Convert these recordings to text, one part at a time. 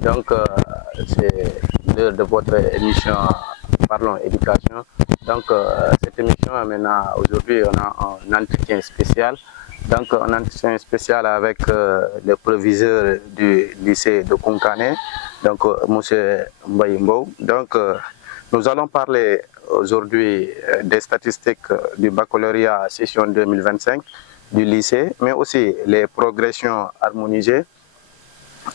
Donc, c'est l'heure de votre émission Parlons Éducation. Donc, cette émission, maintenant, aujourd'hui, on a un entretien spécial. Donc, un entretien spécial avec le proviseur du lycée de Konkane, donc M. Mbayimbo. Donc, nous allons parler aujourd'hui des statistiques du baccalauréat session 2025 du lycée, mais aussi les progressions harmonisées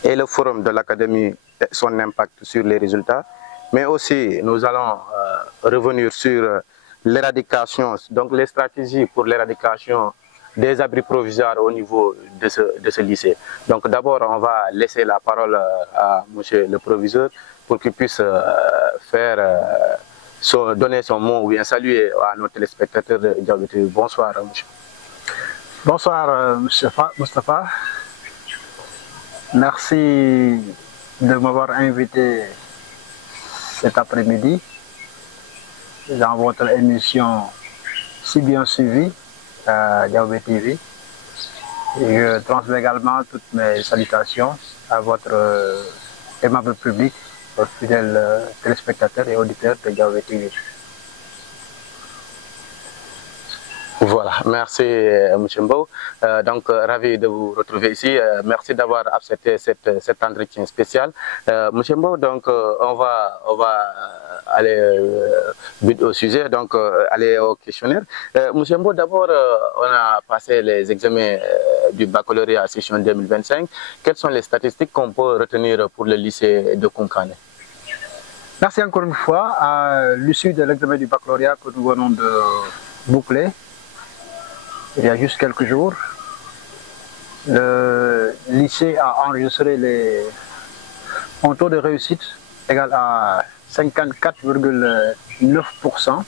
et le forum de l'académie, son impact sur les résultats. Mais aussi, nous allons revenir sur l'éradication, donc les stratégies pour l'éradication des abris provisoires au niveau de ce lycée. Donc d'abord, on va laisser la parole à monsieur le proviseur pour qu'il puisse donner son mot ou bien saluer à nos téléspectateurs de Diaobé TV. Bonsoir, monsieur. Bonsoir, Moustapha. Merci de m'avoir invité cet après-midi dans votre émission si bien suivie à Diaobé TV. Je transmets également toutes mes salutations à votre aimable public, aux fidèles téléspectateurs et auditeurs de Diaobé TV. Voilà, merci M. Mbow. Donc, ravi de vous retrouver ici. Merci d'avoir accepté cet entretien spécial. M. Mbow, donc, on va aller vite au sujet, donc aller au questionnaire. M. Mbow, d'abord, on a passé les examens du baccalauréat session 2025. Quelles sont les statistiques qu'on peut retenir pour le lycée de Konkane? Merci encore une fois. À l'issue de l'examen du baccalauréat que nous venons de boucler, il y a juste quelques jours, le lycée a enregistré un taux de réussite égal à 54,9%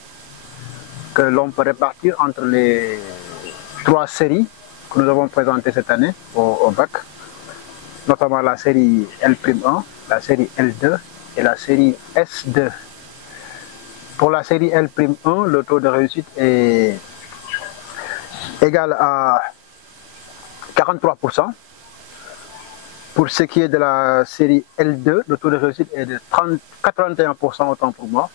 que l'on peut répartir entre les 3 séries que nous avons présentées cette année au bac, notamment la série L'1, la série L2 et la série S2. Pour la série L'1, le taux de réussite est égal à 43%. Pour ce qui est de la série L2, le taux de réussite est de 81%, autant pour moi.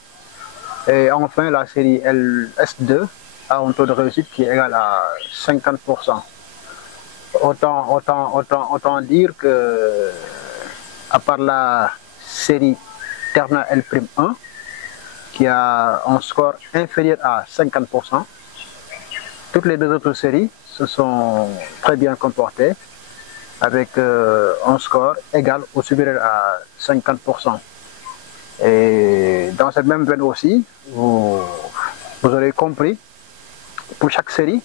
Et enfin, la série S2 a un taux de réussite qui est égal à 50%. Autant dire que, à part la série Terna L'1, qui a un score inférieur à 50%, toutes les deux autres séries se sont très bien comportées avec un score égal ou supérieur à 50%. Et dans cette même veine aussi, vous aurez compris, pour chaque série,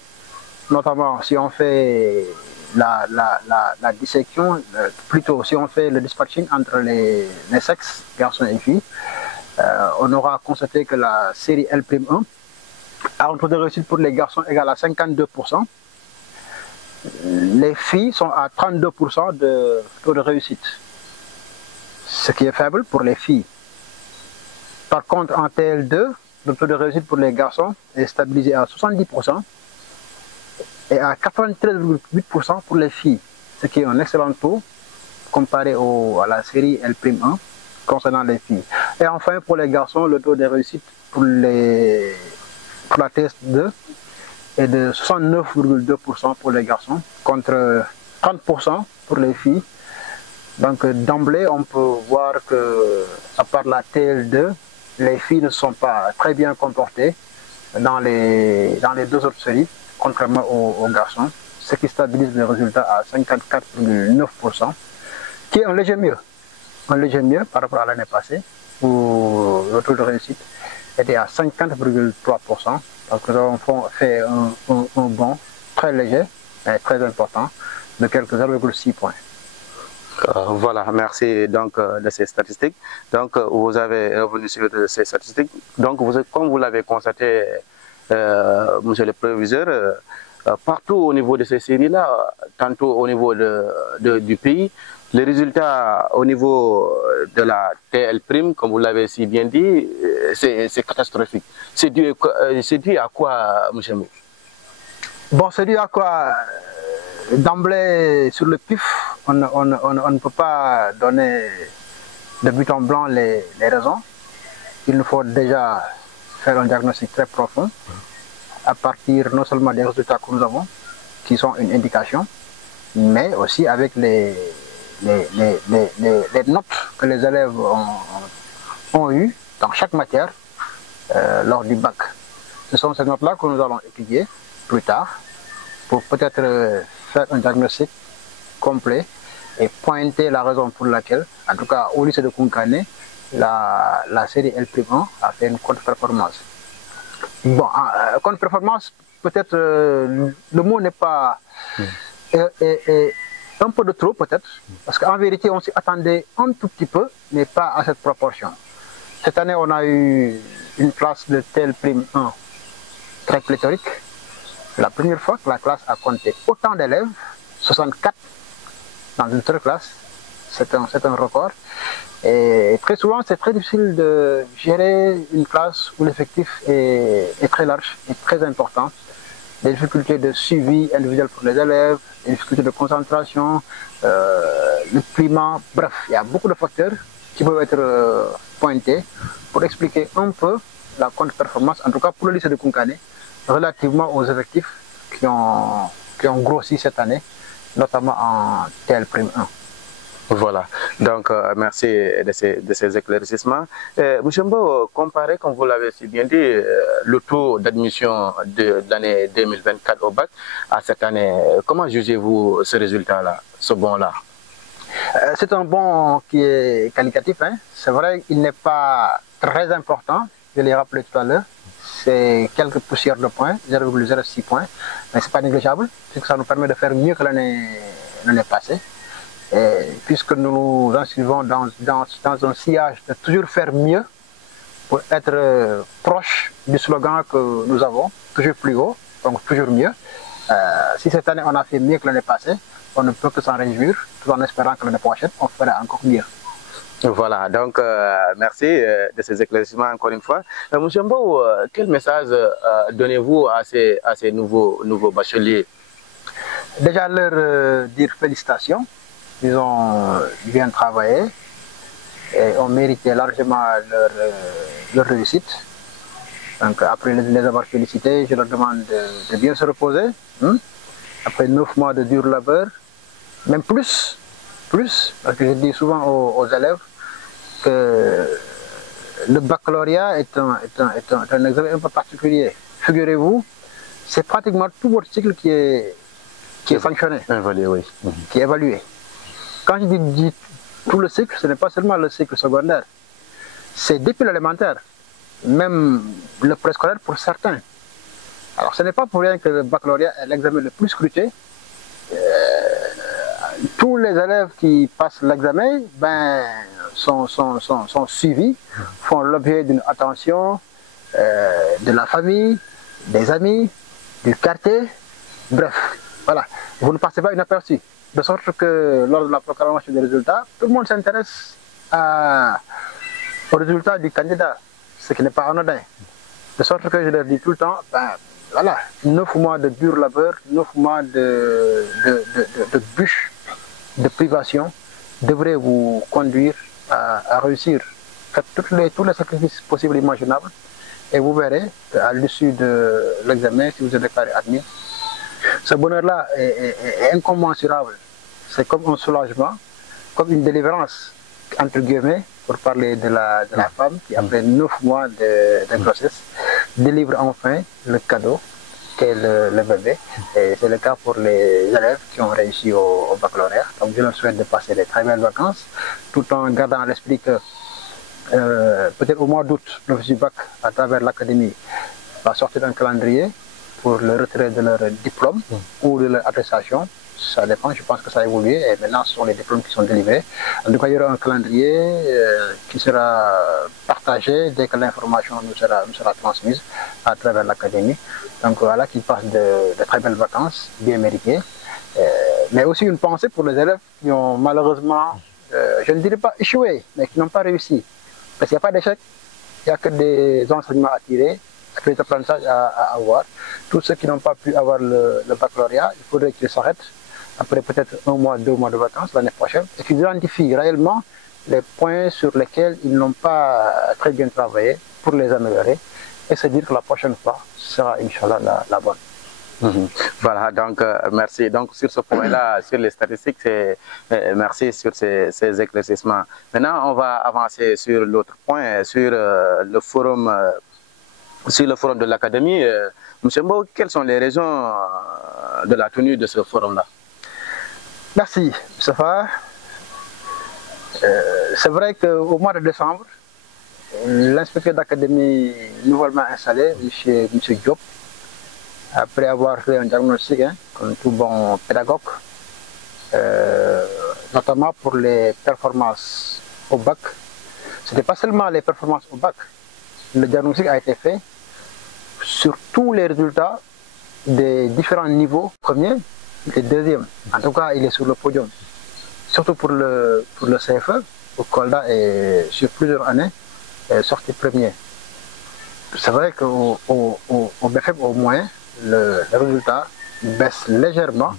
notamment si on fait la dissection, plutôt si on fait le dispatching entre les sexes, garçons et filles, on aura constaté que la série L'1 a un taux de réussite pour les garçons égal à 52%. Les filles sont à 32% de taux de réussite, ce qui est faible pour les filles. Par contre, en TL2, le taux de réussite pour les garçons est stabilisé à 70% et à 93,8% pour les filles, ce qui est un excellent taux comparé à la série L'1 concernant les filles. Et enfin, pour les garçons, le taux de réussite pour la TS2 est de 69,2% pour les garçons contre 30% pour les filles. Donc d'emblée, on peut voir que, à part la TL2, les filles ne sont pas très bien comportées dans les deux autres séries, contrairement aux garçons, ce qui stabilise le résultat à 54,9%, qui est un léger mieux par rapport à l'année passée, où le taux de réussite était à 50,3%. Donc nous avons fait un bond très léger, mais très important, de quelques 0,6 points. Voilà, merci donc de ces statistiques. Donc vous avez revenu sur ces statistiques. Donc comme vous l'avez constaté, monsieur le proviseur, partout au niveau de ces séries-là, tantôt au niveau du pays, les résultats au niveau de la TL prime, comme vous l'avez si bien dit, c'est catastrophique. C'est dû à quoi, monsieur Mou? Bon, c'est dû à quoi? D'emblée, sur le pif, on ne peut pas donner de but en blanc les raisons. Il nous faut déjà faire un diagnostic très profond à partir non seulement des résultats que nous avons, qui sont une indication, mais aussi avec les notes que les élèves ont eues dans chaque matière lors du bac. Ce sont ces notes-là que nous allons étudier plus tard pour peut-être faire un diagnostic complet et pointer la raison pour laquelle, en tout cas au lycée de Koungkané, la série L'1 a fait une contre-performance. Bon, contre-performance, peut-être le mot n'est pas... un peu de trop peut-être, parce qu'en vérité on s'y attendait un tout petit peu, mais pas à cette proportion. Cette année on a eu une classe de TL'1 très pléthorique. La première fois que la classe a compté autant d'élèves, 64 dans une seule classe, c'est un record. Et très souvent c'est très difficile de gérer une classe où l'effectif est très large et très important. Des difficultés de suivi individuel pour les élèves, des difficultés de concentration, le climat, bref, il y a beaucoup de facteurs qui peuvent être pointés pour expliquer un peu la contre-performance, en tout cas pour le lycée de Koungkané, relativement aux effectifs qui ont grossi cette année, notamment en TL'1. Voilà, donc merci de ces éclaircissements. Monsieur Mbo, comparé, comme vous l'avez si bien dit, le taux d'admission de l'année 2024 au bac à cette année, comment jugez-vous ce résultat-là, ce bond-là? C'est un bond qui est qualitatif, hein. C'est vrai qu'il n'est pas très important, je l'ai rappelé tout à l'heure, c'est quelques poussières de points, 0,06 points, mais ce n'est pas négligeable, puisque ça nous permet de faire mieux que l'année passée. Et puisque nous nous inscrivons dans un sillage de toujours faire mieux pour être proche du slogan que nous avons, toujours plus haut, donc toujours mieux. Si cette année on a fait mieux que l'année passée, on ne peut que s'en réjouir, tout en espérant que l'année prochaine on fera encore mieux. Voilà, donc merci de ces éclaircissements encore une fois. Monsieur Mbo, quel message donnez-vous à ces nouveaux bacheliers? Déjà leur dire félicitations. Ils ont bien travaillé et ont mérité largement leur réussite. Donc après les avoir félicités, je leur demande de bien se reposer. Après 9 mois de dur labeur, même plus, parce que je dis souvent aux élèves que le baccalauréat est un examen un peu particulier. Figurez-vous, c'est pratiquement tout votre cycle qui est sanctionné, évalué, oui. Qui est évalué. Quand je dis tout le cycle, ce n'est pas seulement le cycle secondaire, c'est depuis l'élémentaire, même le préscolaire pour certains. Alors ce n'est pas pour rien que le baccalauréat est l'examen le plus scruté. Tous les élèves qui passent l'examen sont suivis, font l'objet d'une attention de la famille, des amis, du quartier, bref, voilà, vous ne passez pas inaperçu. De sorte que lors de la proclamation des résultats, tout le monde s'intéresse aux résultats du candidat, ce qui n'est pas anodin. De sorte que je leur dis tout le temps, voilà, 9 mois de dur labeur, 9 mois de bûche, de privation, devraient vous conduire à réussir. Faites tous les sacrifices possibles et imaginables, et vous verrez qu'à l'issue de l'examen, si vous êtes déclaré admis, ce bonheur-là est incommensurable. C'est comme un soulagement, comme une délivrance, entre guillemets, pour parler de la femme qui, après 9 mois de grossesse, délivre enfin le cadeau qu'est le bébé. Et c'est le cas pour les élèves qui ont réussi au baccalauréat. Donc je leur souhaite de passer de très belles vacances, tout en gardant à l'esprit que peut-être au mois d'août, l'office du bac, à travers l'académie, va sortir un calendrier pour le retrait de leur diplôme ou de leur attestation. Ça dépend, je pense que ça a évolué et maintenant ce sont les diplômes qui sont délivrés. En tout cas, il y aura un calendrier qui sera partagé dès que l'information nous sera transmise à travers l'académie. Donc voilà, qu'ils passent de très belles vacances, bien méritées. Mais aussi une pensée pour les élèves qui ont malheureusement, je ne dirais pas échoué, mais qui n'ont pas réussi. Parce qu'il n'y a pas d'échec, il n'y a que des enseignements à tirer, des apprentissages à avoir. Tous ceux qui n'ont pas pu avoir le baccalauréat, il faudrait qu'ils s'arrêtent après peut-être 1 mois, 2 mois de vacances l'année prochaine et qu'ils identifient réellement les points sur lesquels ils n'ont pas très bien travaillé pour les améliorer et se dire que la prochaine fois sera, Inch'Allah, la bonne. Voilà, donc merci. Donc sur ce point-là, sur les statistiques, merci sur ces éclaircissements. Maintenant, on va avancer sur l'autre point, sur le forum de l'académie. Monsieur Mbow, quelles sont les raisons de la tenue de ce forum-là? Merci, Safa. C'est vrai qu'au mois de décembre, l'inspecteur d'académie nouvellement installé, M. Diop, après avoir fait un diagnostic, comme tout bon pédagogue, notamment pour les performances au bac. Ce n'était pas seulement les performances au bac. Le diagnostic a été fait sur tous les résultats des différents niveaux, premier et deuxième. En tout cas, il est sur le podium. Surtout pour le CFE, où Kolda est sur plusieurs années sorti premier. C'est vrai qu'au BFM, au moins, le résultat baisse légèrement,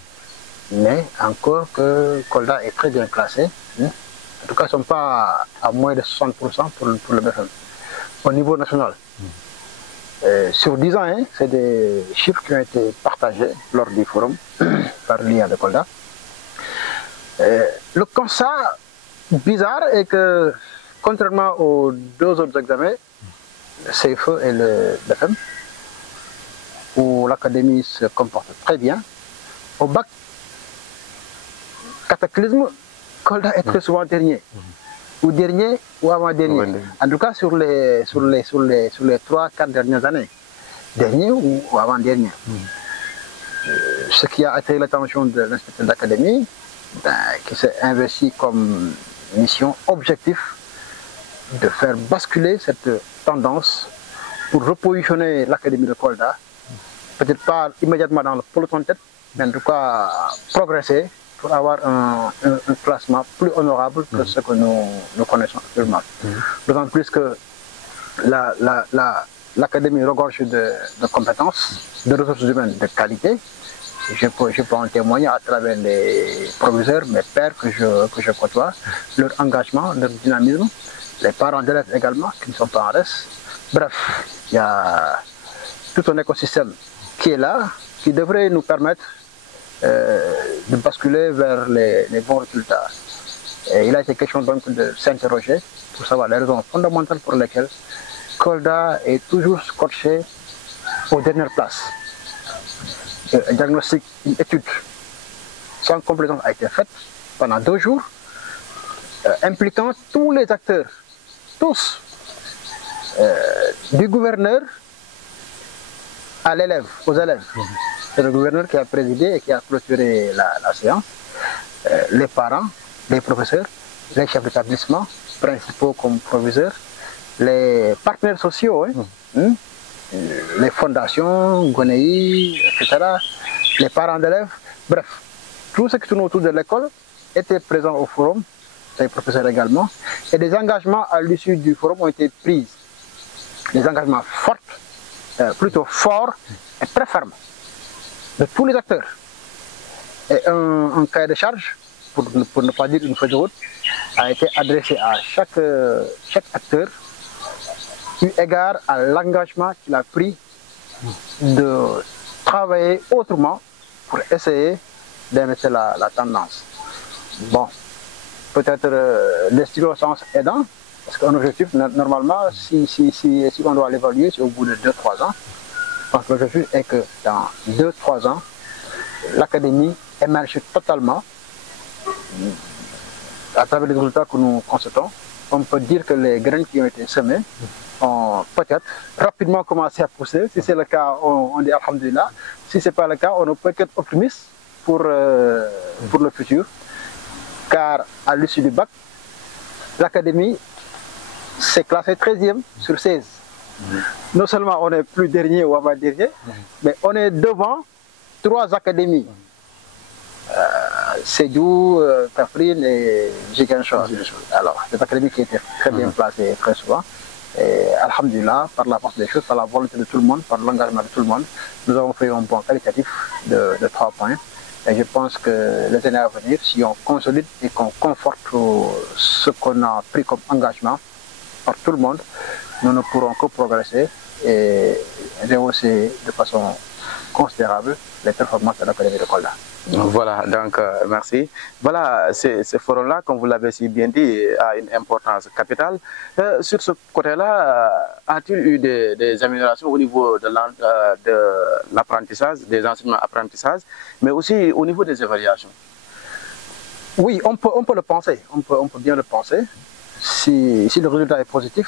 mais encore que Kolda est très bien classé. En tout cas, ils ne sont pas à moins de 60% pour le BFM. Au niveau national, sur 10 ans, c'est des chiffres qui ont été partagés lors du forum par l'IA de Kolda. Le constat bizarre est que, contrairement aux deux autres examens, le CFE et le BFM, où l'académie se comporte très bien, au bac, cataclysme, Kolda est très souvent dernier. Ou dernier ou avant-dernier. En tout cas, sur les 3-4 dernières années. Dernier ou avant-dernier. Ce qui a attiré l'attention de l'inspecteur d'académie, qui s'est investi comme mission, objectif, de faire basculer cette tendance pour repositionner l'académie de Kolda, peut-être pas immédiatement dans le peloton de tête, mais en tout cas progresser pour avoir un classement plus honorable que ce que nous connaissons actuellement. D'autant plus que l'académie regorge de compétences, de ressources humaines de qualité. Je peux en témoigner à travers les proviseurs, mes pairs que je côtoie, leur engagement, leur dynamisme, les parents d'élèves également qui ne sont pas en reste. Bref, il y a tout un écosystème qui est là, qui devrait nous permettre de basculer vers les bons résultats. Et il a été question donc de s'interroger pour savoir les raisons fondamentales pour lesquelles Kolda est toujours scotché aux dernières places. Un diagnostic, une étude sans complaisance a été faite pendant 2 jours, impliquant tous les acteurs, tous, du gouverneur à l'élève, aux élèves. C'est le gouverneur qui a présidé et qui a clôturé la séance, les parents, les professeurs, les chefs d'établissement, principaux comme proviseurs, les partenaires sociaux, les fondations, Gonei, etc., les parents d'élèves, bref, tout ce qui tourne autour de l'école était présent au forum, les professeurs également, et des engagements à l'issue du forum ont été pris, des engagements forts, plutôt forts et très fermes, de tous les acteurs. Et un cahier de charge, pour ne pas dire une feuille de route, a été adressé à chaque acteur, eu égard à l'engagement qu'il a pris de travailler autrement pour essayer d'inverser la tendance. Bon, peut-être les circonstances aidant, parce qu'un objectif, normalement, si on doit l'évaluer, c'est au bout de 2-3 ans. Je pense que l'objectif est que dans 2-3 ans, l'académie émerge totalement à travers les résultats que nous constatons. On peut dire que les graines qui ont été semées ont peut-être rapidement commencé à pousser. Si c'est le cas, on dit alhamdulillah. Si ce n'est pas le cas, on peut être optimiste pour le futur. Car à l'issue du bac, l'académie s'est classée 13e sur 16. Non seulement on est plus dernier ou avant-dernier, mais on est devant 3 académies. Sédou, Kafrine et Ziguinchor. Alors, cette académie qui était très bien placée très souvent. Et alhamdulillah, par la force des choses, par la volonté de tout le monde, par l'engagement de tout le monde, nous avons fait un point qualitatif de 3 points. Et je pense que les années à venir, si on consolide et qu'on conforte ce qu'on a pris comme engagement par tout le monde, nous ne pourrons que progresser et rehausser de façon considérable les performances de l'Académie de Kolda. Voilà, donc merci. Voilà, ce forum-là, comme vous l'avez si bien dit, a une importance capitale. Sur ce côté-là, a-t-il eu des améliorations au niveau de l'apprentissage, des enseignements apprentissages, mais aussi au niveau des évaluations? Oui, on peut le penser, on peut bien le penser. Si le résultat est positif,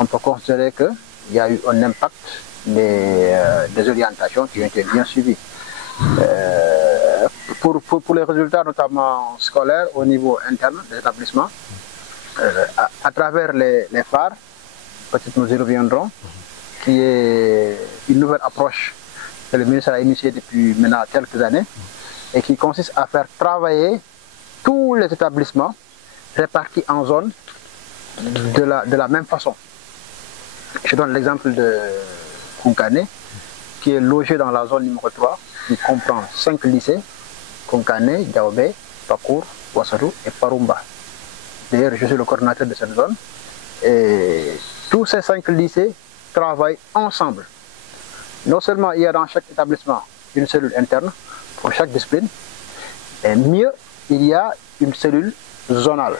on peut considérer qu'il y a eu un impact des orientations qui ont été bien suivies. Pour les résultats notamment scolaires au niveau interne des établissements, à travers les phares, peut-être nous y reviendrons, qui est une nouvelle approche que le ministère a initiée depuis maintenant quelques années et qui consiste à faire travailler tous les établissements répartis en zones de la même façon. Je donne l'exemple de Konkane, qui est logé dans la zone numéro 3, qui comprend 5 lycées, Konkane, Diaobé, Pakour, Ouassarou et Parumba. D'ailleurs, je suis le coordinateur de cette zone. Et tous ces 5 lycées travaillent ensemble. Non seulement il y a dans chaque établissement une cellule interne pour chaque discipline, et mieux, il y a une cellule zonale.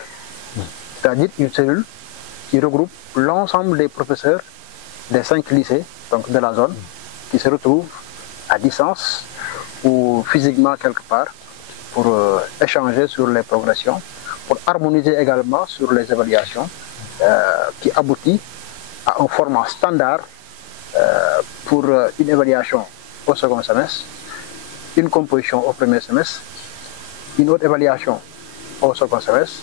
C'est-à-dire une cellule qui regroupe l'ensemble des professeurs des 5 lycées, donc de la zone, qui se retrouvent à distance ou physiquement quelque part pour échanger sur les progressions, pour harmoniser également sur les évaluations qui aboutit à un format standard pour une évaluation au second semestre, une composition au premier semestre, une autre évaluation au second semestre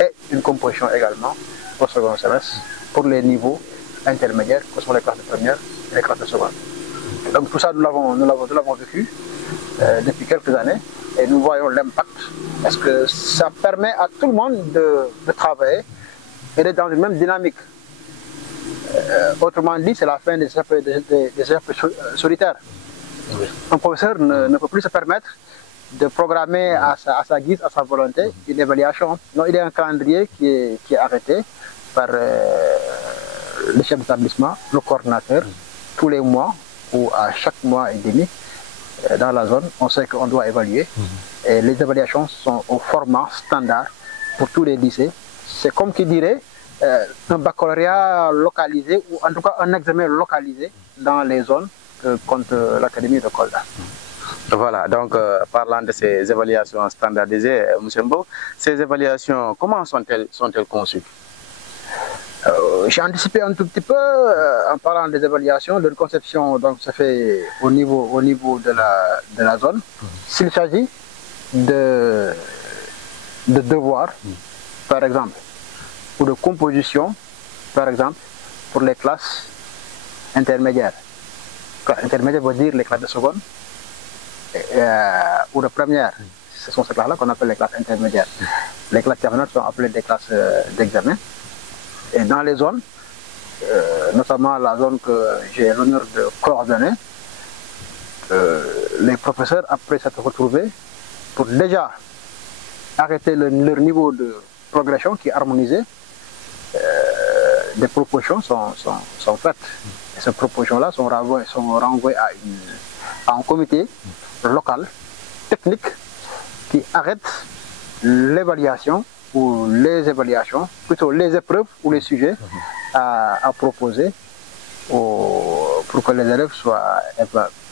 et une composition également au second semestre pour les niveaux intermédiaires que sont les classes de première et les classes de seconde. Donc tout ça, nous l'avons vécu depuis quelques années et nous voyons l'impact parce que ça permet à tout le monde de travailler et d'être dans une même dynamique. Autrement dit, c'est la fin des CFP solitaires. Oui. Un professeur ne peut plus se permettre de programmer à sa guise, à sa volonté, une évaluation. Non, il y a un calendrier qui est arrêté par le chef d'établissement, le coordinateur, tous les mois ou à chaque mois et demi dans la zone, on sait qu'on doit évaluer. Et les évaluations sont au format standard pour tous les lycées. C'est comme qui dirait un baccalauréat localisé ou en tout cas un examen localisé dans les zones que compte l'Académie de Kolda. Voilà, donc parlant de ces évaluations standardisées, M. Mbo, ces évaluations, comment sont-elles conçues? J'ai anticipé un tout petit peu en parlant des évaluations. Leur conception donc, se fait au niveau de la zone. S'il s'agit de devoirs, par exemple, ou de composition, par exemple, pour les classes intermédiaires. Classes intermédiaires veut dire les classes de seconde ou de première. Ce sont ces classes-là qu'on appelle les classes intermédiaires. Les classes terminales sont appelées des classes d'examen. Et dans les zones, notamment la zone que j'ai l'honneur de coordonner, les professeurs, après s'être retrouvés, pour déjà arrêter leur niveau de progression qui est harmonisé, des propositions sont faites. Et ces propositions-là sont renvoyées à un comité local, technique, qui arrête l'évaluation ou les évaluations, plutôt les épreuves ou les sujets à proposer pour que les élèves soient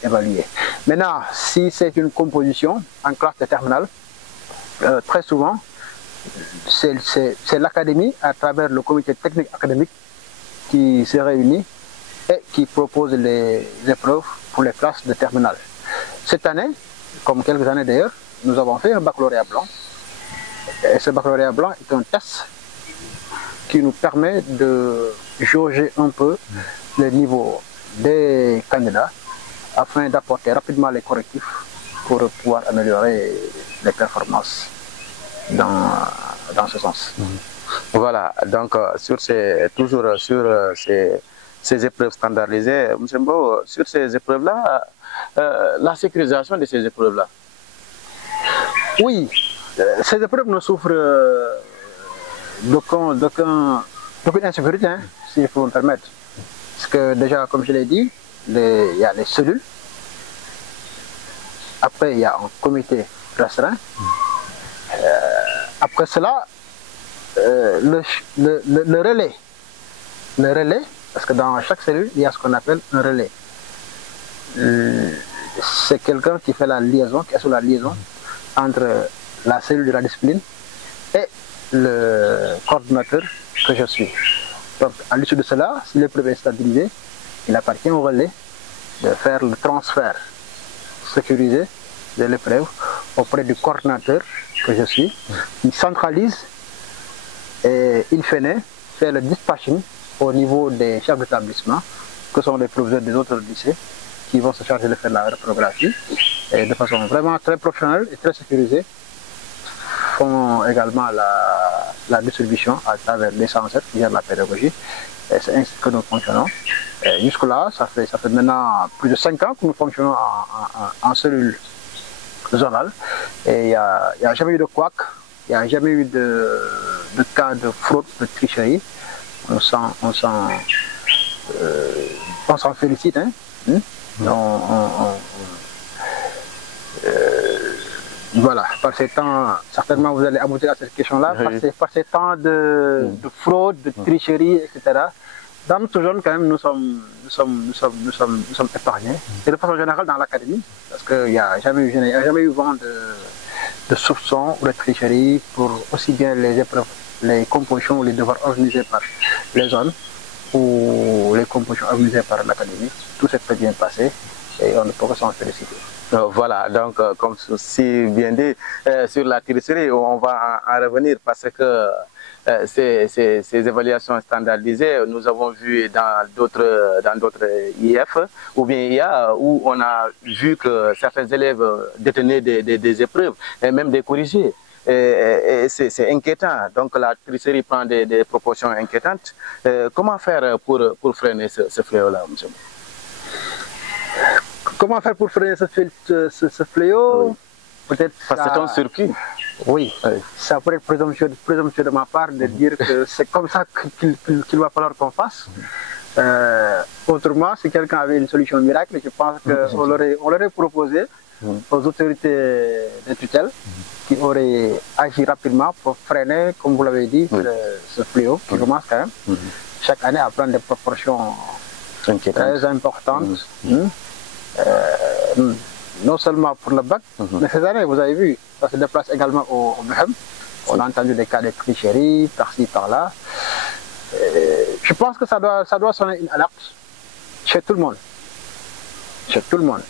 évalués. Maintenant, si c'est une composition en classe de terminale, très souvent, c'est l'académie, à travers le comité technique académique, qui se réunit et qui propose les épreuves pour les classes de terminale. Cette année, comme quelques années d'ailleurs, nous avons fait un baccalauréat blanc. Et ce baccalauréat blanc est un test qui nous permet de jauger un peu le niveau des candidats afin d'apporter rapidement les correctifs pour pouvoir améliorer les performances dans ce sens. Voilà, donc toujours sur ces épreuves standardisées, M. Mbo, sur ces épreuves-là, la sécurisation de ces épreuves-là. Oui, ces épreuves ne souffrent d'aucune insécurité, hein, si je peux me permettre. Parce que déjà, comme je l'ai dit, il y a les cellules. Après, il y a un comité restreint. Après cela, le relais, parce que dans chaque cellule, il y a ce qu'on appelle un relais. C'est quelqu'un qui fait la liaison, qui est sur la liaison entre la cellule de la discipline et le coordinateur que je suis. Donc, à l'issue de cela, si l'épreuve est stabilisée, il appartient au relais de faire le transfert sécurisé de l'épreuve auprès du coordinateur que je suis. Il centralise et il fait le dispatching au niveau des chefs d'établissement, que sont les professeurs des autres lycées, qui vont se charger de faire la reprographie et de façon vraiment très professionnelle et très sécurisée. Font également la distribution à travers les censeurs qui gèrent la pédagogie. C'est ainsi que nous fonctionnons. Jusque-là, ça fait maintenant plus de 5 ans que nous fonctionnons en cellule zonale. Et il n'y a jamais eu de couac, il n'y a jamais eu de cas de fraude, de tricherie. On s'en félicite. Hein? Voilà, par ces temps, certainement vous allez aboutir à cette question-là, par ces temps de fraude, de tricherie, etc. Dans notre zone, quand même, nous sommes épargnés. Et de façon générale dans l'académie, parce qu'il n'y a jamais eu vent de soupçons ou de tricherie pour aussi bien les épreuves, les compositions ou les devoirs organisés par les zones ou les compositions organisées par l'académie. Tout s'est très bien passé et on ne peut que s'en féliciter. Voilà, donc comme si bien dit, sur la tricherie, on va en revenir parce que ces évaluations standardisées, nous avons vu dans d'autres IF ou bien IA où on a vu que certains élèves détenaient des épreuves et même des corrigés. Et c'est inquiétant, donc la tricherie prend des proportions inquiétantes. Comment faire pour freiner ce fléau-là, monsieur? Comment faire pour freiner ce fléau? Oui. Peut-être parce que c'est un circuit. Oui, ça pourrait être présomptueux de ma part de dire que c'est comme ça qu'il va falloir qu'on fasse. Autrement, si quelqu'un avait une solution miracle, je pense qu'on l'aurait proposé aux autorités de tutelle qui auraient agi rapidement pour freiner, comme vous l'avez dit, ce fléau qui commence quand même chaque année à prendre des proportions très importantes. Non seulement pour le bac, mais cette année, vous avez vu, ça se déplace également au BEM. On a entendu des cas de tricherie, par-ci, par-là. Je pense que ça doit sonner une alerte chez tout le monde. Chez tout le monde.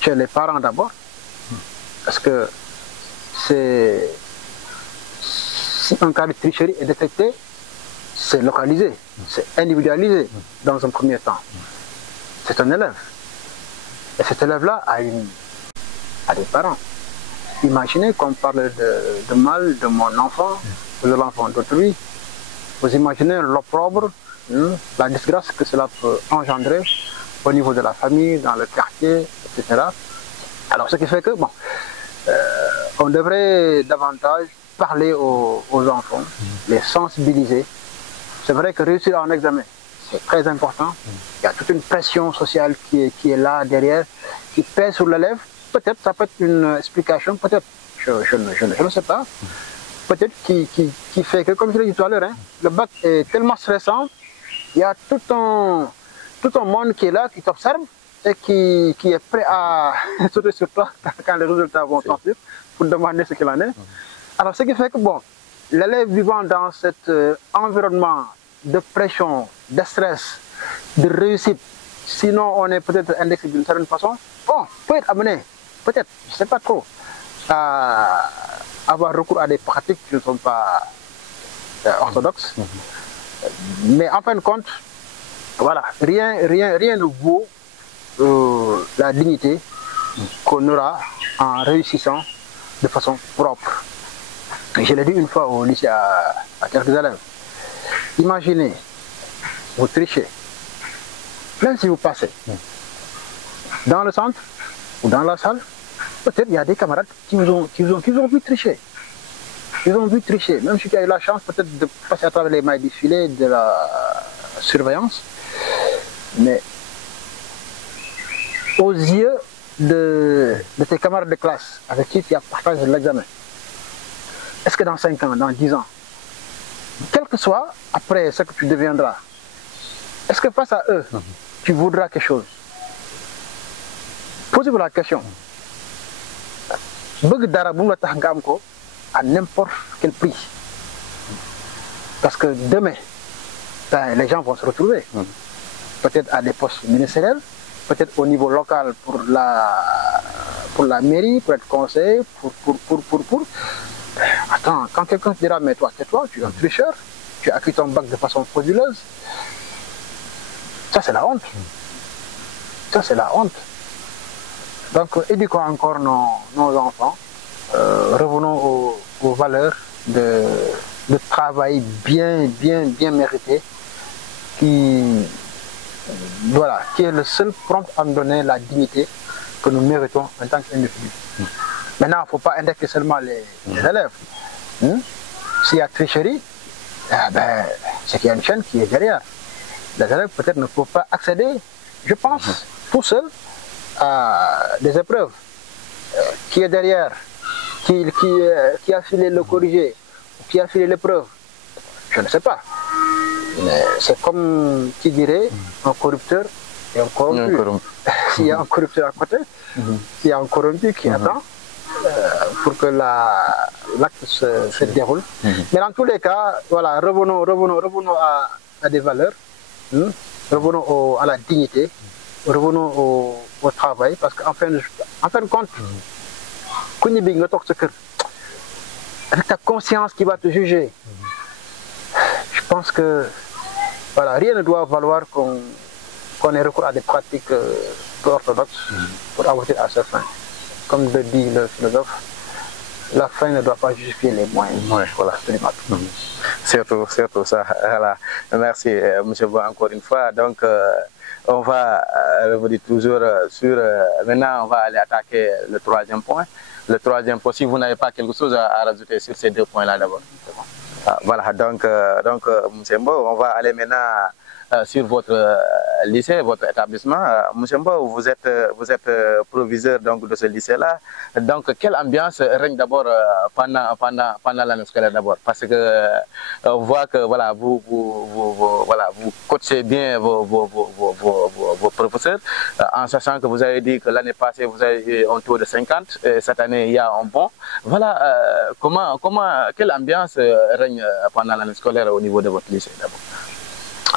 Chez les parents d'abord. Parce que si un cas de tricherie est détecté, c'est localisé, c'est individualisé dans un premier temps. C'est un élève. Et cet élève-là a des parents. Imaginez qu'on parle de mal de mon enfant ou de l'enfant d'autrui. Vous imaginez l'opprobre, la disgrâce que cela peut engendrer au niveau de la famille, dans le quartier, etc. Alors ce qui fait que, bon, on devrait davantage parler aux enfants, les sensibiliser. C'est vrai que réussir un examen, c'est très important. Il y a toute une pression sociale qui est là derrière, qui pèse sur l'élève. Peut-être, ça peut être une explication, peut-être, je ne sais pas. Peut-être qui fait que, comme je l'ai dit tout à l'heure, le bac est tellement stressant, il y a tout un monde qui est là, qui t'observe et qui est prêt à sauter sur toi quand les résultats vont sortir pour demander ce qu'il en est. Alors, ce qui fait que, bon, l'élève vivant dans cet environnement de pression, de stress, de réussite, sinon on est peut-être indexé d'une certaine façon, bon, peut être amené, peut-être, je ne sais pas trop, à avoir recours à des pratiques qui ne sont pas orthodoxes. Mais en fin de compte, voilà, rien ne vaut la dignité qu'on aura en réussissant de façon propre. Et je l'ai dit une fois au lycée à quelques élèves. Imaginez, vous trichez, même si vous passez dans le centre ou dans la salle, peut-être il y a des camarades qui vous ont vu tricher. Ils ont vu tricher. Même si tu as eu la chance peut-être de passer à travers les mailles du filet de la surveillance. Mais aux yeux de tes camarades de classe avec qui tu as partagé l'examen, est-ce que dans 5 ans, dans 10 ans, quel que soit après ce que tu deviendras, est-ce que face à eux, tu voudras quelque chose? Posez-vous la question. À n'importe quel prix. Parce que demain, les gens vont se retrouver. Peut-être à des postes ministériels, peut-être au niveau local pour la mairie, pour être conseiller, pour. Attends, quand quelqu'un te dira, mais toi, tais-toi, tu es un tricheur, tu as acquis ton bac de façon frauduleuse, ça c'est la honte. Ça c'est la honte. Donc, éduquons encore nos enfants, revenons aux valeurs de travail bien mérité, qui est le seul prompt à nous donner la dignité que nous méritons en tant qu'individus. Maintenant, il ne faut pas indexer seulement les élèves. S'il y a tricherie, c'est qu'il y a une chaîne qui est derrière. Les élèves peut-être ne peuvent pas accéder, je pense, tout seuls à des épreuves. Qui est derrière, qui a filé le corrigé, qui a filé l'épreuve, je ne sais pas. C'est comme qui dirait un corrupteur et un corrompu. S'il y a un corrupteur à côté, il y a un corrompu qui attend pour que l'acte se déroule. Mais dans tous les cas, voilà, revenons à des valeurs, revenons à la dignité, revenons au travail, parce qu'en fin de compte, avec ta conscience qui va te juger, je pense que voilà, rien ne doit valoir qu'on ait recours à des pratiques peu orthodoxes pour aboutir à cette fin. Comme le dit le philosophe, la fin ne doit pas justifier les moyens. Oui, voilà. Surtout ça. Voilà. Merci, M. Bois, encore une fois. Donc, on va revenir toujours sur... maintenant, on va aller attaquer le troisième point. Le troisième point, si vous n'avez pas quelque chose à rajouter sur ces deux points-là d'abord. Voilà, donc M. Mbo, on va aller maintenant sur votre lycée, votre établissement. M. Mbo, vous êtes proviseur donc, de ce lycée-là. Donc, quelle ambiance règne d'abord pendant l'année scolaire d'abord? Parce que on voit que voilà, vous coachez bien vos professeurs, en sachant que vous avez dit que l'année passée, vous avez eu un taux de 50, et cette année, il y a un bon. Voilà, quelle ambiance règne pendant l'année scolaire au niveau de votre lycée d'abord?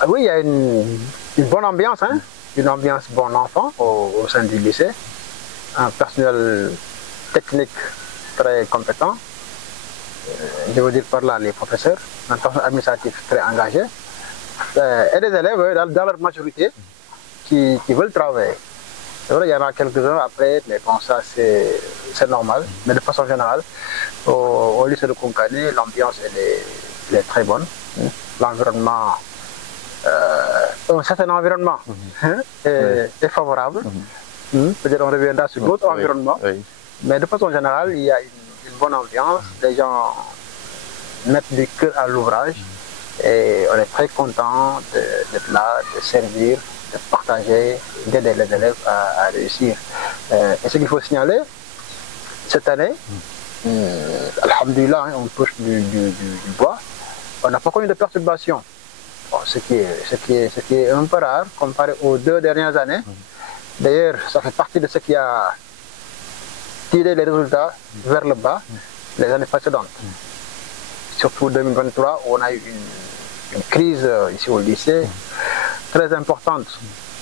Oui, il y a une bonne ambiance, hein? Une ambiance bon enfant au sein du lycée, un personnel technique très compétent, je veux dire par là les professeurs, un personnel administratif très engagé, et des élèves dans leur majorité qui veulent travailler. C'est vrai, il y en a quelques-uns après, mais bon, ça c'est normal, mais de façon générale, au lycée de Konkani, l'ambiance elle est très bonne, l'environnement. Un certain environnement est favorable. Peut-être on reviendra sur d'autres environnements. Mais de façon générale, il y a une bonne ambiance. Les gens mettent du cœur à l'ouvrage. Et on est très content d'être là, de servir, de partager, d'aider les élèves à réussir. Et ce qu'il faut signaler, cette année, alhamdoulilah, on touche du bois, on n'a pas connu de perturbations. Bon, ce qui est un peu rare comparé aux 2 dernières années. D'ailleurs, ça fait partie de ce qui a tiré les résultats vers le bas les années précédentes. Surtout 2023, où on a eu une crise ici au lycée très importante.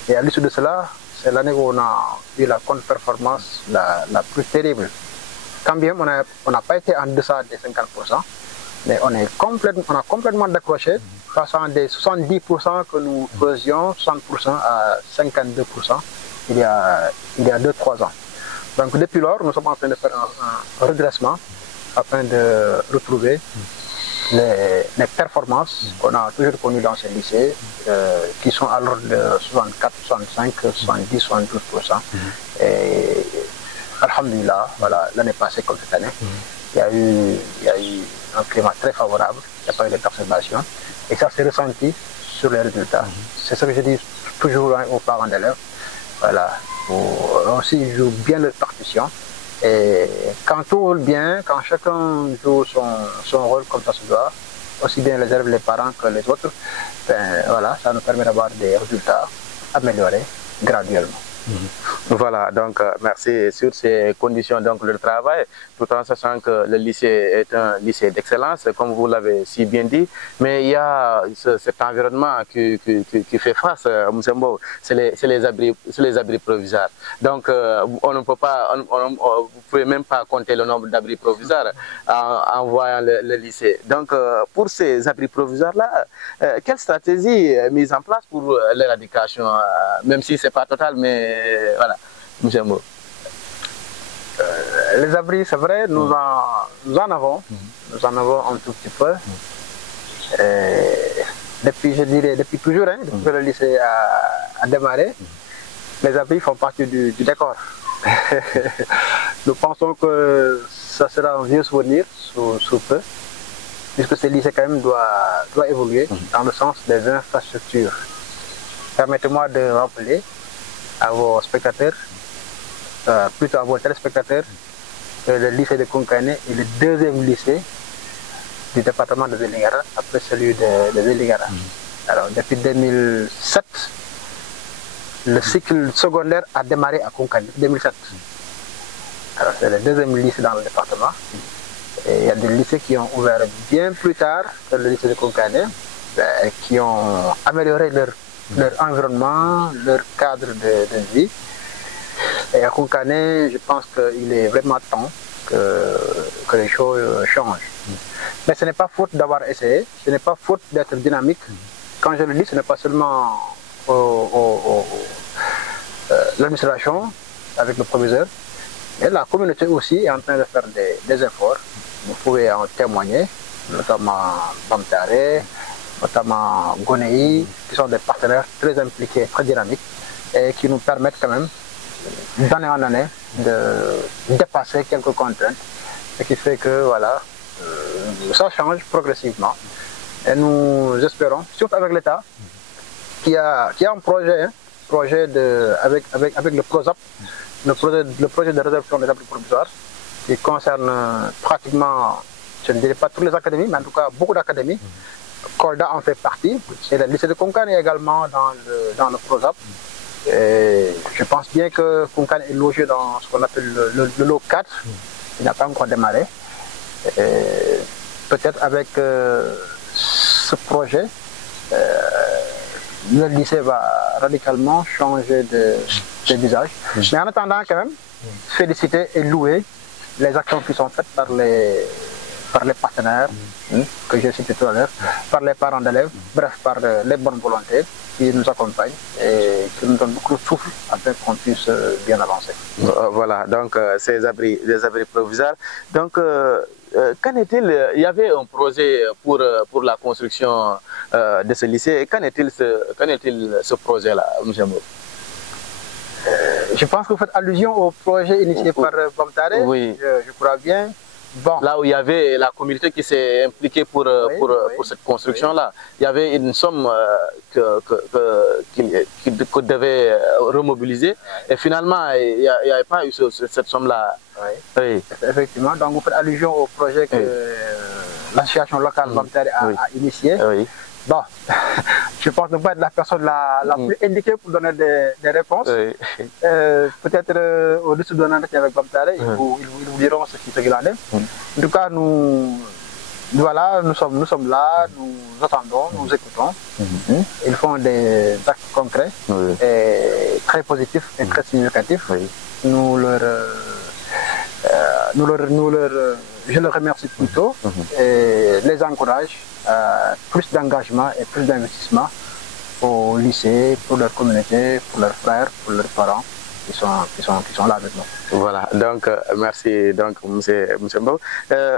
Et à l'issue de cela, c'est l'année où on a eu la contre-performance la plus terrible. Quand bien on n'a pas été en deçà des 50%, mais on a complètement décroché, passant des 70% que nous faisions, 60% à 52% il y a 2-3 ans. Donc depuis lors, nous sommes en train de faire un redressement afin de retrouver les performances qu'on a toujours connues dans ces lycées, qui sont à l'ordre de 64, 65, 70, 72%. Et alhamdulillah, voilà, l'année passée comme cette année, il y a eu un climat très favorable, il n'y a pas eu de perturbations, et ça s'est ressenti sur les résultats. C'est ce que je dis toujours aux parents d'élèves. Voilà, aussi ils jouent bien leur partition. Et quand tout roule bien, quand chacun joue son rôle comme ça se doit, aussi bien les élèves, les parents que les autres, ben, voilà, ça nous permet d'avoir des résultats améliorés graduellement. Voilà, donc merci sur ces conditions donc de travail, tout en sachant que le lycée est un lycée d'excellence, comme vous l'avez si bien dit, mais il y a cet environnement qui fait face, Moussembo, c'est les abris provisoires. Donc on ne peut pas, vous pouvez même pas compter le nombre d'abris provisoires en voyant le lycée. Donc pour ces abris provisoires-là, quelle stratégie est mise en place pour l'éradication, même si c'est pas total, mais voilà, monsieur Mbo. Les abris, c'est vrai, nous en avons un tout petit peu. Depuis, je dirais, depuis toujours, hein, depuis que le lycée a démarré, les abris font partie du décor. Nous pensons que ça sera un vieux souvenir sous peu, puisque ce lycée quand même doit évoluer dans le sens des infrastructures. Permettez-moi de rappeler à vos spectateurs, plutôt à vos téléspectateurs, que le lycée de Kounkané est le deuxième lycée du département de Vélingara, après celui de Vélingara. Alors, depuis 2007, le cycle secondaire a démarré à Kounkané, 2007. Alors, c'est le deuxième lycée dans le département. Et il y a des lycées qui ont ouvert bien plus tard que le lycée de Kounkané, qui ont amélioré leur environnement, leur cadre de vie. Et à Kounkané, je pense qu'il est vraiment temps que les choses changent. Mais ce n'est pas faute d'avoir essayé, ce n'est pas faute d'être dynamique. Quand je le dis, ce n'est pas seulement l'administration avec le proviseur, mais la communauté aussi est en train de faire des efforts. Vous pouvez en témoigner, notamment Bamtare, notamment Gonei, qui sont des partenaires très impliqués, très dynamiques, et qui nous permettent quand même, d'année en année, de dépasser quelques contraintes, ce qui fait que voilà, ça change progressivement. Et nous espérons, surtout avec l'État, qui a un projet, avec le PROSAP, le projet de résorption des abris provisoires, qui concerne pratiquement, je ne dirais pas toutes les académies, mais en tout cas beaucoup d'académies. Kolda en fait partie, et le lycée de Kounkané est également dans le PROSAP. Et je pense bien que Kounkané est logé dans ce qu'on appelle le lot 4, qui n'a pas encore démarré. Peut-être avec ce projet, le lycée va radicalement changer de visage. Mais en attendant, quand même, féliciter et louer les actions qui sont faites par les partenaires que j'ai cités tout à l'heure, par les parents d'élèves, bref, par les bonnes volontés qui nous accompagnent et qui nous donnent beaucoup de souffle afin qu'on puisse bien avancer. Voilà, donc ces abris provisoires. Donc, qu'en est-il? Il y avait un projet pour la construction de ce lycée. Qu'en est-il ce projet-là, M. Mbo? Je pense que vous faites allusion au projet initié par Bamtare. Oui. Je crois bien. Bon. Là où il y avait la communauté qui s'est impliquée pour cette construction-là, il y avait une somme que devait remobiliser et finalement il n'y avait pas eu cette somme-là. Oui. Effectivement, donc vous faites allusion au projet que l'association locale Bamtare a initié. Oui. Bon, je pense ne pas être la personne la plus indiquée pour donner des réponses. Oui. Peut-être au-dessus d'un entretien avec Bamtare, ils vous diront ce qu'il en est. En tout cas, nous sommes là, nous attendons, nous écoutons. Ils font des actes concrets, et très positifs et très significatifs. Nous je les remercie plutôt et les encourage à plus d'engagement et plus d'investissement au lycée, pour leur communauté, pour leurs frères, pour leurs parents, qui sont là avec nous. Voilà, donc merci donc monsieur Mbow.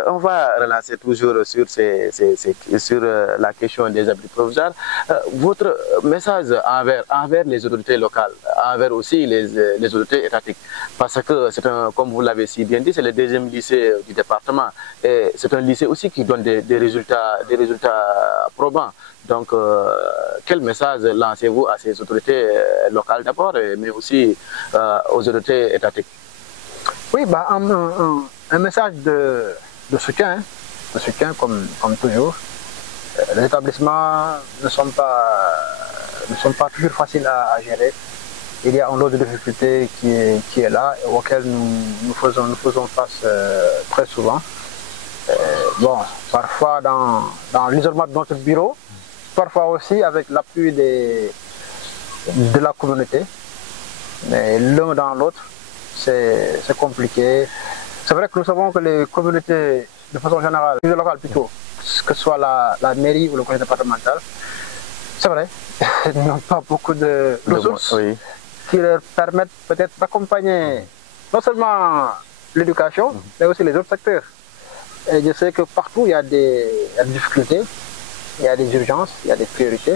On va relancer toujours sur la question des abris provisoires. Votre message envers les autorités locales, envers aussi les autorités étatiques, parce que c'est comme vous l'avez si bien dit, c'est le deuxième lycée du département et c'est un lycée aussi qui donne des résultats probants. Donc, quel message lancez-vous à ces autorités locales d'abord, mais aussi aux autorités étatiques? Oui, bah, un message de soutien, comme toujours. Les établissements ne sont pas toujours faciles à gérer. Il y a un lot de difficultés qui est là et auxquelles nous faisons face très souvent. Bon, parfois dans l'isolement de notre bureau, parfois aussi avec l'appui de la communauté, mais l'un dans l'autre, c'est compliqué. C'est vrai que nous savons que les communautés, de façon générale, les locales plutôt, que ce soit la mairie ou le conseil départemental, c'est vrai, n'ont pas beaucoup de ressources qui leur permettent peut-être d'accompagner non seulement l'éducation, mais aussi les autres secteurs. Et je sais que partout, il y a des difficultés, il y a des urgences, il y a des priorités.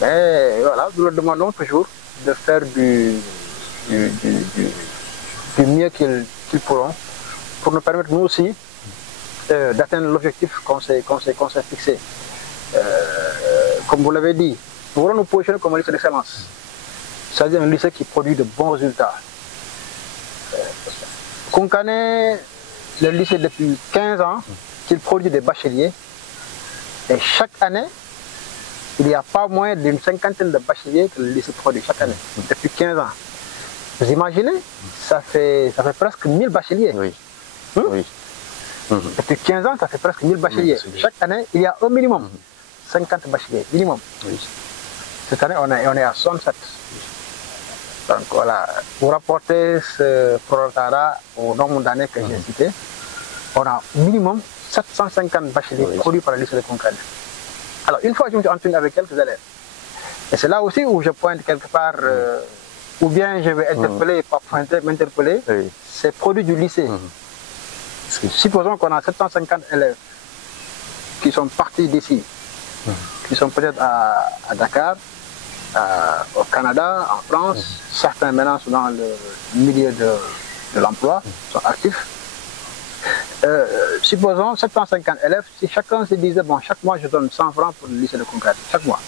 Mais voilà, nous leur demandons toujours de faire du mieux qu'ils pourront pour nous permettre nous aussi d'atteindre l'objectif qu'on s'est fixé. Comme vous l'avez dit, nous voulons nous positionner comme un lycée d'excellence. C'est-à-dire un lycée qui produit de bons résultats. Kounkané, le lycée depuis 15 ans, qu'il produit des bacheliers. Et chaque année, il n'y a pas moins d'une cinquantaine de bacheliers que le lycée produit chaque année, depuis 15 ans. Vous imaginez, ça fait presque 1000 bacheliers. Oui. Oui. Depuis 15 ans, ça fait presque 1000 bacheliers. Chaque année, il y a un minimum, 50 bacheliers, minimum. Oui. Cette année, on est à 67. Donc voilà, pour rapporter ce prorata au nombre d'années que j'ai cité, on a minimum 750 bacheliers produits par le lycée de Kounkané. Alors, une fois, je me suis entraîné avec quelques élèves. Et c'est là aussi où je pointe quelque part, ou bien je vais interpeller, pas pointer, m'interpeller, ces produits du lycée. Supposons qu'on a 750 élèves qui sont partis d'ici, qui sont peut-être à Dakar, au Canada, en France, certains maintenant sont dans le milieu de l'emploi, sont actifs. Supposons 750 élèves, si chacun se disait, bon, chaque mois je donne 100 francs pour le lycée de Kounkané, chaque mois.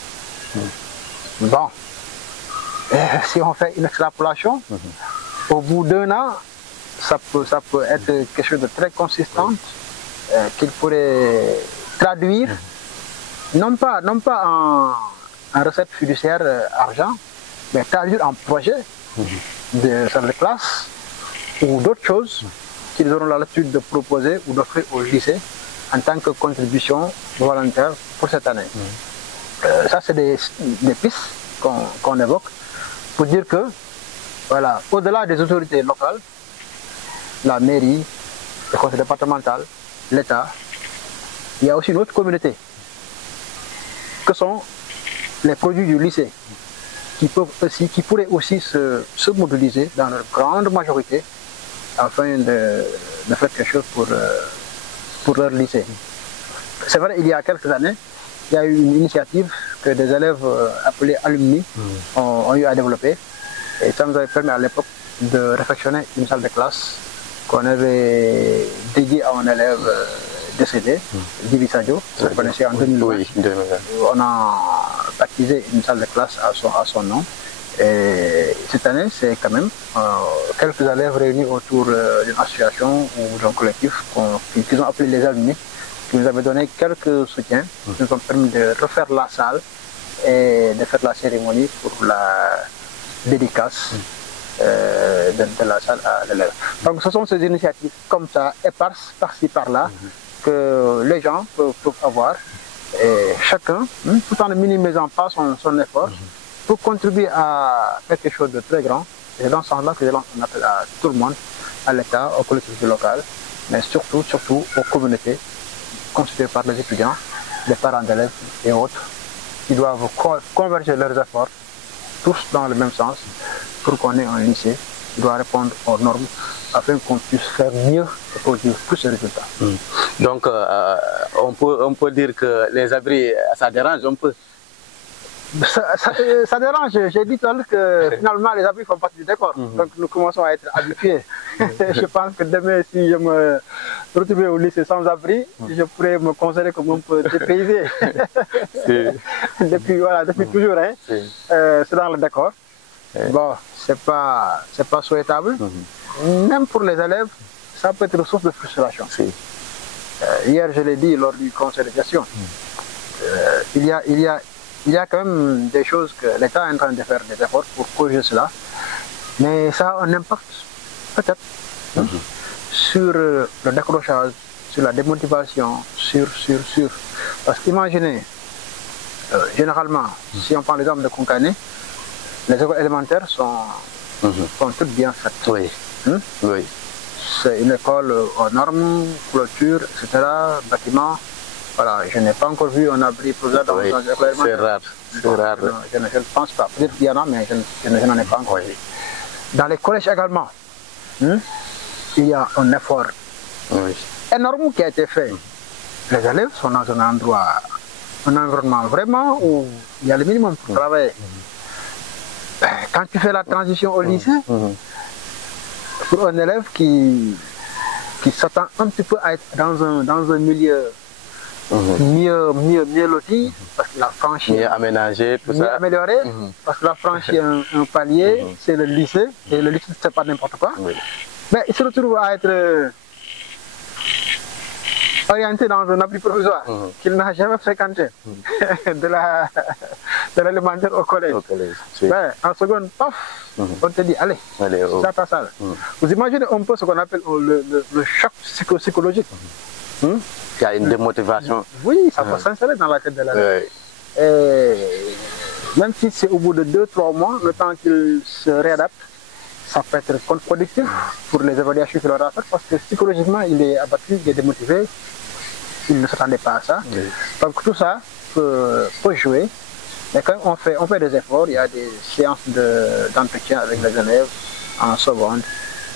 Bon, si on fait une extrapolation, au bout d'un an, ça peut être quelque chose de très consistant, qu'il pourrait traduire, non pas en recette fiduciaire argent, mais traduire en projet de salle de classe ou d'autres choses qu'ils auront l'habitude de proposer ou d'offrir au lycée en tant que contribution volontaire pour cette année. Ça, c'est des pistes qu'on évoque pour dire que, voilà, au-delà des autorités locales, la mairie, le conseil départemental, l'État, il y a aussi une autre communauté que sont les produits du lycée qui pourraient aussi se mobiliser dans leur grande majorité afin de faire quelque chose pour leur lycée. C'est vrai, il y a quelques années, il y a eu une initiative que des élèves appelés alumni ont eu à développer. Et ça nous avait permis à l'époque de réfectionner une salle de classe qu'on avait dédiée à un élève décédé, Djibi Sadio, que vous connaissez en 2020. Oui, on a baptisé une salle de classe à son nom. Et cette année, c'est quand même quelques élèves réunis autour d'une association ou d'un collectif qu'ils ont appelé les alumni, qui nous avaient donné quelques soutiens, qui nous ont permis de refaire la salle et de faire la cérémonie pour la dédicace de la salle à l'élève. Donc ce sont ces initiatives comme ça, éparses par-ci par-là, que les gens peuvent avoir, et chacun, tout en ne minimisant pas son effort, pour contribuer à quelque chose de très grand. Et c'est dans ce sens-là que je lance un appel à tout le monde, à l'État, aux collectivités locales, mais surtout aux communautés constituées par les étudiants, les parents d'élèves et autres, qui doivent converger leurs efforts, tous dans le même sens, pour qu'on ait un lycée doit répondre aux normes afin qu'on puisse faire mieux et produire plus de résultats. Donc, on peut dire que les abris, ça dérange un peu. Ça dérange. J'ai dit tout à l'heure que finalement les abris font partie du décor. Donc nous commençons à être habitués. Je pense que demain, si je me retrouvais au lycée sans abri, je pourrais me considérer comme un peu dépaysé. depuis toujours, hein. C'est dans le décor. Bon, c'est pas souhaitable. Même pour les élèves, ça peut être source de frustration. Hier, je l'ai dit lors du conseil de gestion. Il y a quand même des choses que l'État est en train de faire des efforts pour corriger cela, mais ça a un impact peut-être sur le décrochage, sur la démotivation, parce qu'imaginez, généralement, si on prend l'exemple de Kounkané, les écoles élémentaires sont toutes bien faites. Oui. Oui. C'est une école aux normes, clôture, etc., bâtiments. Voilà, je n'ai pas encore vu un abri provisoire dans une école élémentaire. C'est rare. C'est rare. Je ne pense pas. Peut-être qu'il y en a, mais je n'en ai pas encore vu. Dans les collèges également, il y a un effort énorme qui a été fait. Les élèves sont dans un environnement vraiment où il y a le minimum pour travailler. Quand tu fais la transition au lycée, pour un élève qui s'attend un petit peu à être dans un milieu mieux loti, parce qu'il a franchi, mieux aménagé, tout mieux ça. amélioré, parce qu'il a franchi un palier, c'est le lycée, et le lycée c'est pas n'importe quoi. Mais il se retrouve à être orienté dans un abri provisoire qu'il n'a jamais fréquenté, de l'élémentaire au collège. En seconde, paf, on te dit, allez, c'est ta salle. Vous imaginez un peu ce qu'on appelle le choc psychologique. Il y a une démotivation. Oui, ça peut s'installer dans la tête de l'élève. Même si c'est au bout de 2-3 mois, le temps qu'il se réadapte, ça peut être contre-productif pour les évaluations qu'il aura faites, parce que psychologiquement, il est abattu, il est démotivé, il ne s'attendait pas à ça. Donc tout ça peut jouer, mais quand même on fait des efforts, il y a des séances d'entretien avec les élèves en seconde,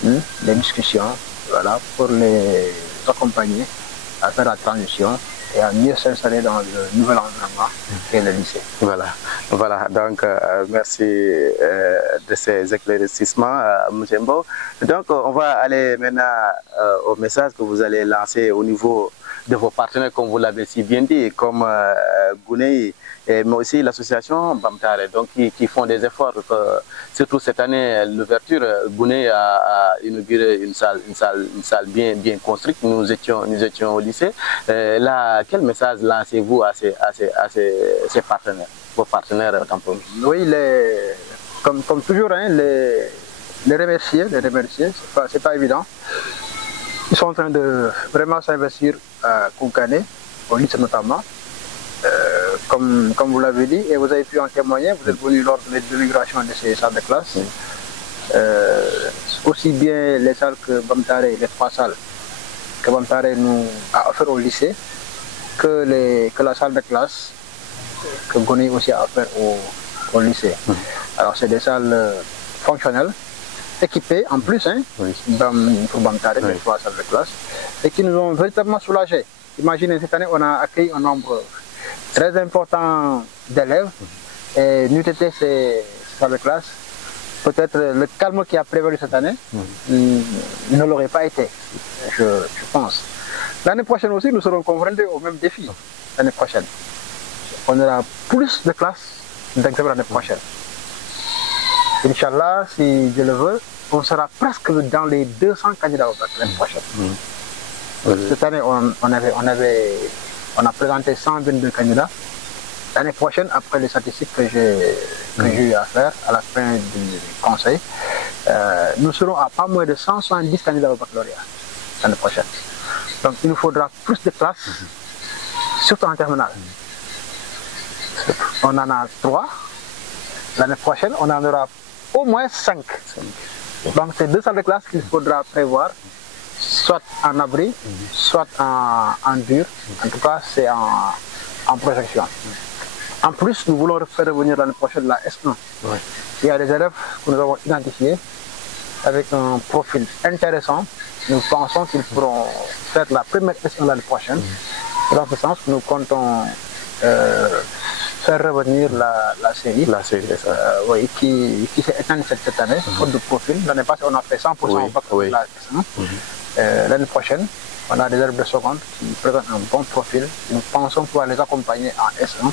des discussions, voilà, pour les accompagner à faire la transition et à mieux s'installer dans le nouvel environnement qu'est le lycée. Voilà, donc merci de ces éclaircissements, M. Mbo. Donc on va aller maintenant au message que vous allez lancer au niveau de vos partenaires, comme vous l'avez si bien dit, comme Gounei, mais aussi l'association Bamtare, donc qui font des efforts. Surtout cette année, l'ouverture, Gounei a inauguré une salle bien construite. Nous étions au lycée. Là, quel message lancez-vous à ces partenaires, vos partenaires tampons? Oui, comme toujours, hein, les remercier, c'est pas évident. Ils sont en train de vraiment s'investir à Kounkané, au lycée notamment, comme vous l'avez dit, et vous avez pu en témoigner, vous êtes venus lors de l'immigration de ces salles de classe. Aussi bien les salles que Bamtare, les 3 salles que Bamtare nous a offert au lycée, que la salle de classe que Gounei aussi a offert au lycée. Alors c'est des salles fonctionnelles, équipés en plus, hein, pour Bamtare, les 3 salles de classe, et qui nous ont véritablement soulagés. Imaginez, cette année, on a accueilli un nombre très important d'élèves, et nous étions ces salles de classe. Peut-être le calme qui a prévalu cette année ne l'aurait pas été, je pense. L'année prochaine aussi, nous serons confrontés au même défi. L'année prochaine, on aura plus de classes d'examen l'année prochaine. Inch'Allah, si Dieu le veut, on sera presque dans les 200 candidats au bac l'année prochaine. Cette année, on a présenté 122 candidats. L'année prochaine, après les statistiques que j'ai eu à faire à la fin du conseil, nous serons à pas moins de 170 candidats au baccalauréat l'année prochaine. Donc il nous faudra plus de classes, surtout en terminale. On en a 3. L'année prochaine, on en aura au moins 5. Donc c'est 2 salles de classe qu'il faudra prévoir, soit en abri, soit en dur. En tout cas, c'est en projection. En plus, nous voulons faire revenir l'année prochaine la S1. Il y a des élèves que nous avons identifiés avec un profil intéressant, nous pensons qu'ils pourront faire la première session l'année prochaine. Dans ce sens, nous comptons faire revenir la série. La série, oui, qui s'est éteinte cette année, faute de profil. L'année passée, on a fait 100% oui. L'année prochaine, on a des élèves de seconde qui présentent un bon profil. Nous pensons pouvoir les accompagner en S1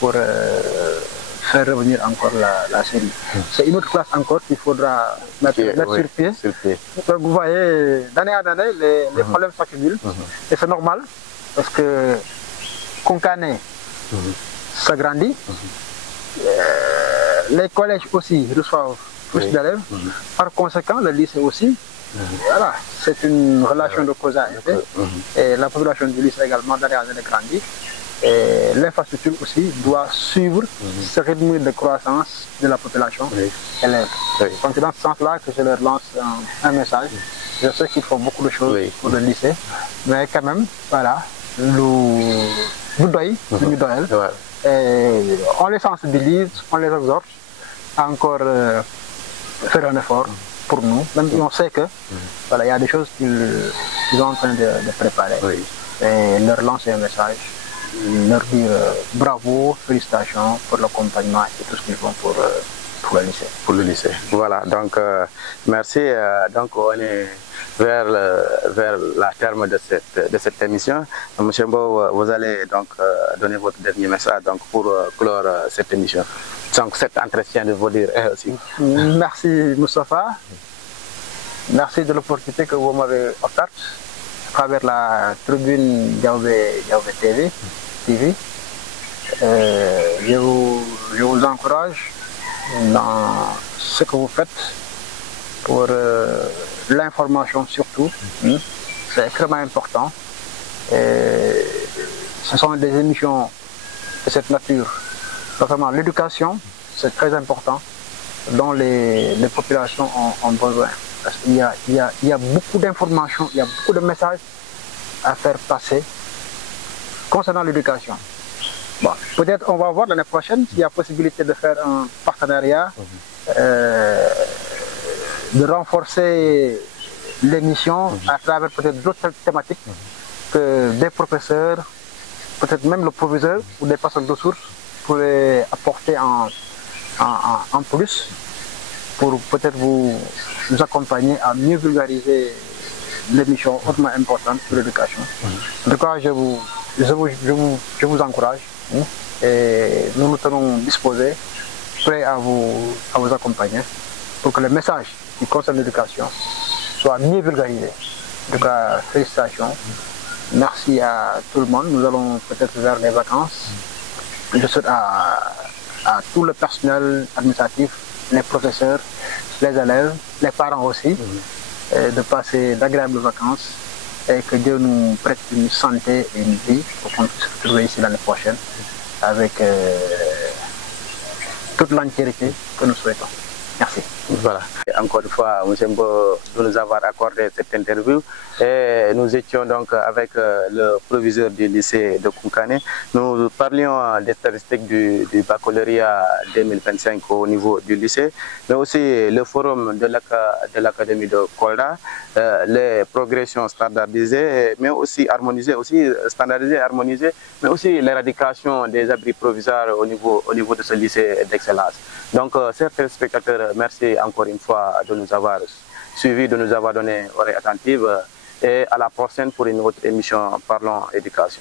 pour faire revenir encore la série. C'est une autre classe encore qu'il faudra mettre sur pied. Donc vous voyez, d'année en année, les problèmes s'accumulent. Et c'est normal, parce que Konkane s'agrandit. Les collèges aussi reçoivent plus d'élèves. Par conséquent, le lycée aussi. Voilà, c'est une relation de cause à effet. Et la population du lycée également, d'année en année, grandit. Et l'infrastructure aussi doit suivre ce rythme de croissance de la population élève. Donc c'est dans ce sens-là que je leur lance un message. Je sais qu'ils font beaucoup de choses pour le lycée, mais quand même, voilà, nous doyons. Et on les sensibilise, on les exhorte à encore faire un effort pour nous, même si on sait que voilà, il y a des choses qu'ils sont en train de préparer. Et leur lancer un message, leur dire bravo, félicitations pour l'accompagnement et tout ce qu'ils font pour le lycée. Pour le lycée. Voilà, donc merci. Donc on est vers la terme de cette émission. Monsieur Mbow, vous allez donc donner votre dernier message donc, pour clore cette émission. Donc cet entretien de vous dire aussi. Merci Moustapha. Merci de l'opportunité que vous m'avez offerte à travers la tribune Diaobé TV. Je vous encourage dans ce que vous faites pour l'information surtout. C'est extrêmement important. Et ce sont des émissions de cette nature. Notamment l'éducation, c'est très important, dont les populations ont besoin. Parce qu'il y a beaucoup d'informations, il y a beaucoup de messages à faire passer concernant l'éducation. Bon, peut-être on va voir l'année prochaine s'il y a possibilité de faire un partenariat, de renforcer l'émission à travers peut-être d'autres thématiques que des professeurs, peut-être même le proviseur ou des personnes de source pourraient apporter en plus pour peut-être vous accompagner à mieux vulgariser l'émission hautement importante sur l'éducation. En tout cas, je vous encourage et nous nous tenons disposés, prêts à vous accompagner pour que le message qui concerne l'éducation soit mieux vulgarisé. En tout cas, félicitations. Merci à tout le monde. Nous allons peut-être vers les vacances. Je souhaite à tout le personnel administratif, les professeurs, les élèves, les parents aussi, de passer d'agréables vacances et que Dieu nous prête une santé et une vie pour qu'on puisse se retrouver ici l'année prochaine avec toute l'entièreté que nous souhaitons. Merci. Voilà. Et encore une fois, M. Mbow, de nous avoir accordé cette interview. Et nous étions donc avec le proviseur du lycée de Konkane. Nous parlions des statistiques du baccalauréat 2025 au niveau du lycée, mais aussi le forum de l'académie de Kolda, les progressions standardisées, mais aussi harmonisées, standardisées et harmonisées, mais aussi l'éradication des abris provisoires au niveau de ce lycée d'excellence. Donc, chers téléspectateurs, merci encore une fois de nous avoir suivis, de nous avoir donné oreille attentive et à la prochaine pour une autre émission Parlons Éducation.